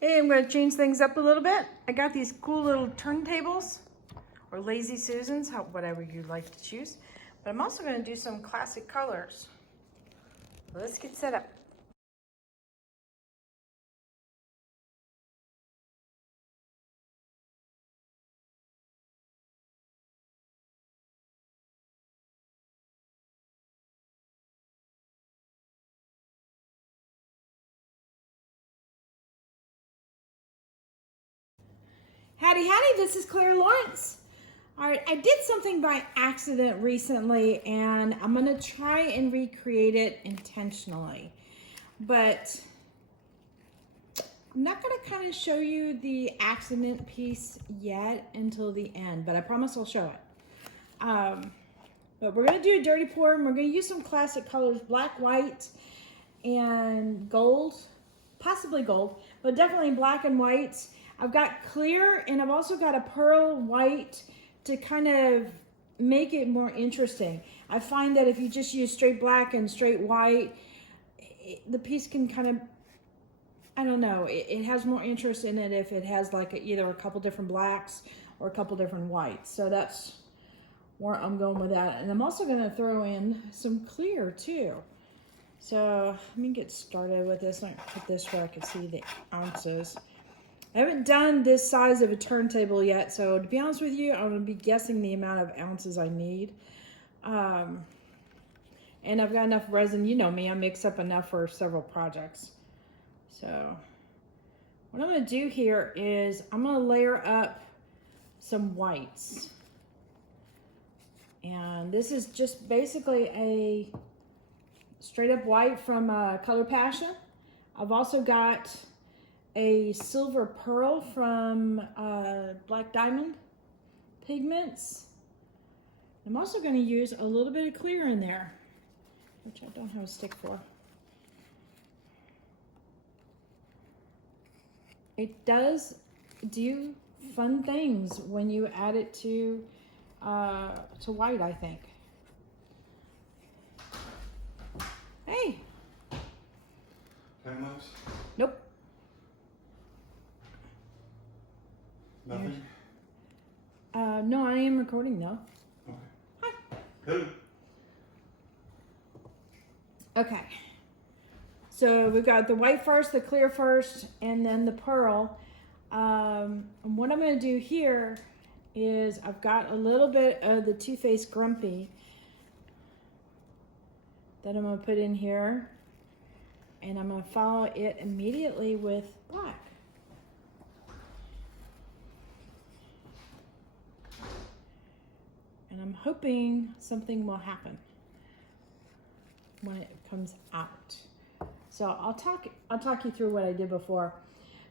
Hey, I'm going to change things up a little bit. I got these cool little turntables, or Lazy Susans, whatever you like to choose. But I'm also going to do some classic colors. So let's get set up. Howdy, howdy, this is Clara Lawrence. All right, I did something by accident recently, and I'm gonna try and recreate it intentionally. But I'm not gonna kind of show you the accident piece yet until the end, but I promise I'll show it. But we're gonna do a dirty pour, and we're gonna use some classic colors, black, white, and gold, possibly gold, but definitely black and white. I've got clear, and I've also got a pearl white to kind of make it more interesting. I find that if you just use straight black and straight white, the piece can kind of, I don't know, it has more interest in it if it has like either a couple different blacks or a couple different whites. So that's where I'm going with that. And I'm also gonna throw in some clear too. So let me get started with this. Let me put this where I can see the ounces. I haven't done this size of a turntable yet, so to be honest with you, I'm going to be guessing the amount of ounces I need. And I've got enough resin. You know me, I mix up enough for several projects. So what I'm going to do here is I'm going to layer up some whites. And this is just basically a straight up white from Color Passion. I've also got a silver pearl from Black Diamond Pigments. I'm also going to use a little bit of clear in there, which I don't have a stick for. It does do fun things when you add it to white, I think. Hey. Time lapse? Nope. Nothing? No, I am recording though. Okay. Hi. Hello. Okay. So we've got the white first, the clear first, and then the pearl. And what I'm going to do here is I've got a little bit of the Too Faced Grumpy that I'm going to put in here. And I'm going to follow it immediately with black. And I'm hoping something will happen when it comes out. So I'll talk you through what I did before.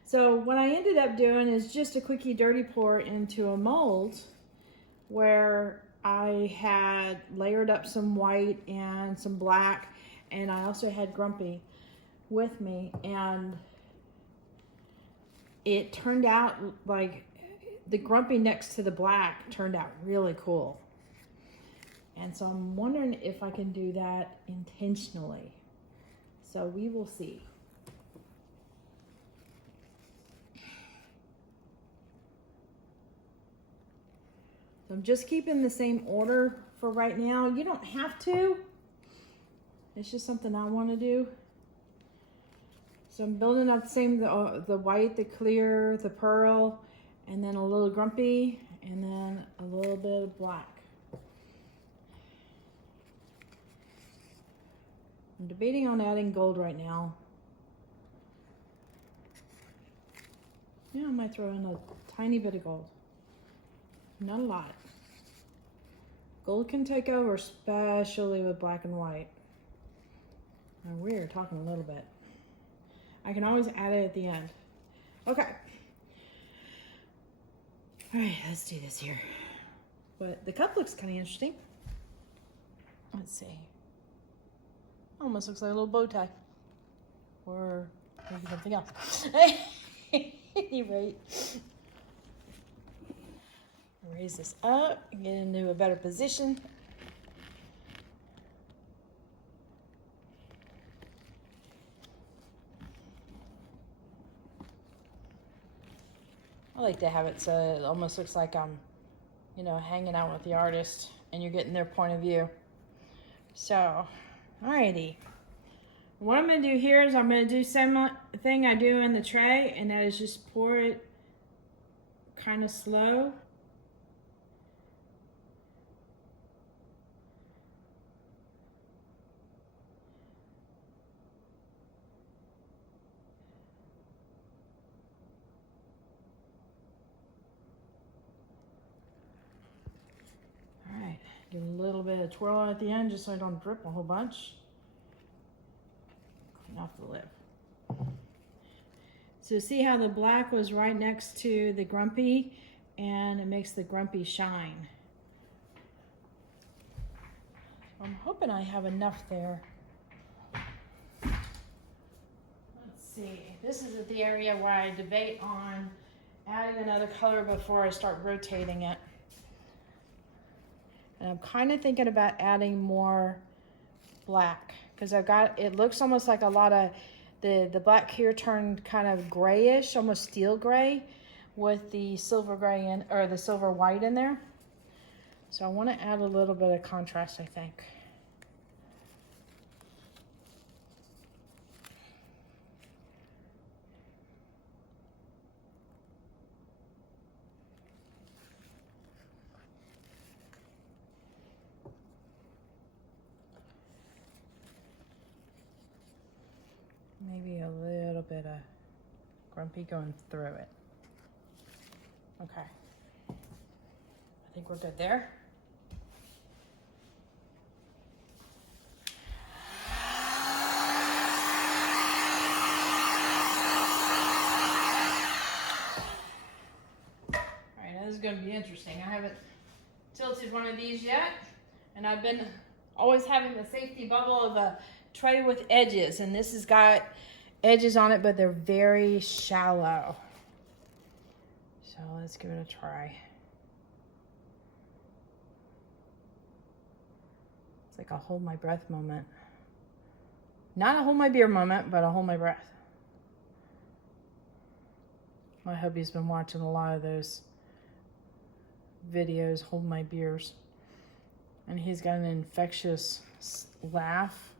So what I ended up doing is just a quickie dirty pour into a mold where I had layered up some white and some black, and I also had Grumpy with me, and it turned out like the Grumpy next to the black turned out really cool. And so I'm wondering if I can do that intentionally. So we will see. So I'm just keeping the same order for right now. You don't have to. It's just something I want to do. So I'm building up the same, the white, the clear, the pearl, and then a little Grumpy, and then a little bit of black. I'm debating on adding gold right now. Yeah, I might throw in a tiny bit of gold. Not a lot. Gold can take over, especially with black and white. And we're talking a little bit. I can always add it at the end. Okay. All right, let's do this here. But the cup looks kind of interesting. Let's see. Almost looks like a little bow tie. Or maybe something else. At any rate. Raise this up and get into a better position. I like to have it so it almost looks like I'm, you know, hanging out with the artist and you're getting their point of view. So, alrighty. What I'm going to do here is I'm going to do same thing I do in the tray, and that is just pour it kind of slow. Alright, give a little bit of twirl at the end just so I don't drip a whole bunch. Clean off the lip. So see how the black was right next to the grumpy, and it makes the grumpy shine. I'm hoping I have enough there. Let's see. This is the area where I debate on adding another color before I start rotating it. And I'm kind of thinking about adding more black because I've got, it looks almost like a lot of the black here turned kind of grayish, almost steel gray with the silver gray in, or the silver white in there. So I want to add a little bit of contrast, I think. Maybe a little bit of grumpy going through it. Okay. I think we're good there. All right, now this is going to be interesting. I haven't tilted one of these yet, and I've been always having the safety bubble of a tray with edges, and this has got edges on it, but they're very shallow. So let's give it a try. It's like a hold my breath moment. Not a hold my beer moment, but a hold my breath. My hubby's been watching a lot of those videos, hold my beers. And he's got an infectious laugh.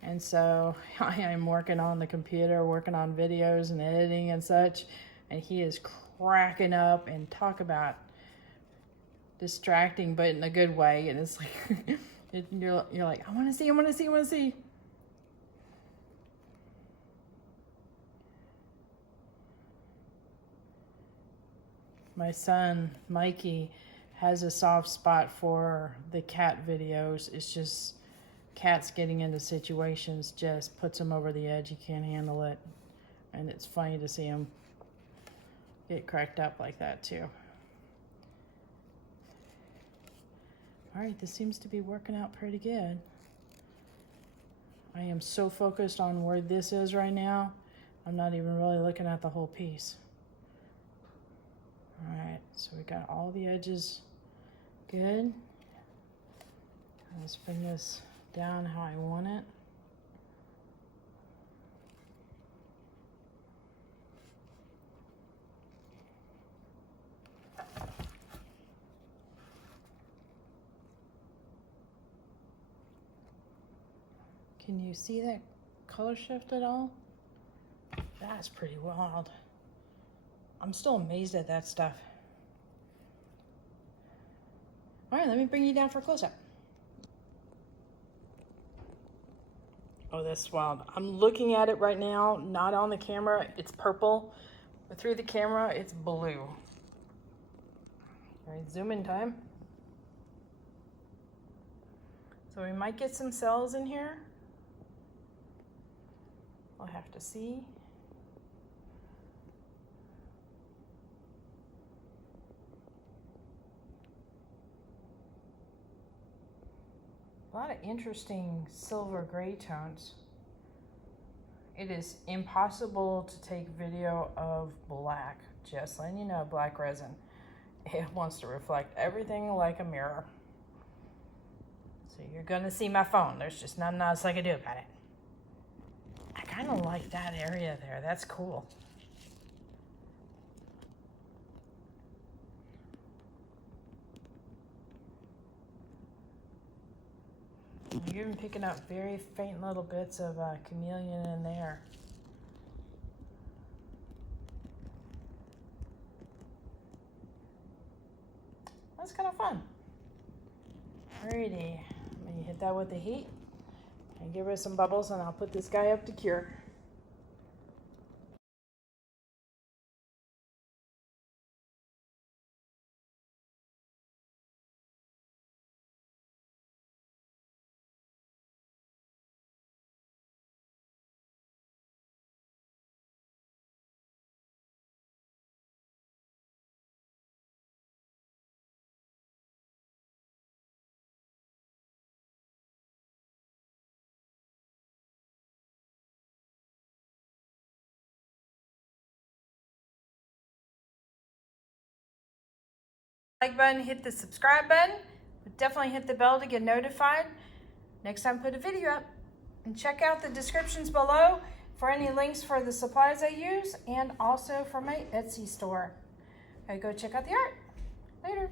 And so I am working on the computer, working on videos and editing and such. And he is cracking up, and talk about distracting, but in a good way. And it's like, you're like, I want to see, I want to see, I want to see. My son, Mikey, has a soft spot for the cat videos. It's just cats getting into situations just puts him over the edge. He can't handle it. And it's funny to see him get cracked up like that too. All right, this seems to be working out pretty good. I am so focused on where this is right now, I'm not even really looking at the whole piece. All right, so we got all the edges good. Let's bring this down how I want it. Can you see that color shift at all? That's pretty wild. I'm still amazed at that stuff. All right, let me bring you down for a close-up. Oh, that's wild. I'm looking at it right now, not on the camera. It's purple, but through the camera, it's blue. All right, zoom in time. So we might get some cells in here. I'll have to see. A lot of interesting silver gray tones. It is impossible to take video of black. Just letting you know, black resin. It wants to reflect everything like a mirror. So you're gonna see my phone. There's just nothing else I can do about it. I kind of like that area there. That's cool. You're even picking up very faint little bits of chameleon in there. That's kind of fun. Alrighty, I'm gonna hit that with the heat and give it some bubbles, and I'll put this guy up to cure. Like button, hit the subscribe button, but definitely hit the bell to get notified next time I put a video up. And check out the descriptions below for any links for the supplies I use and also for my Etsy store. Go check out the art. Later.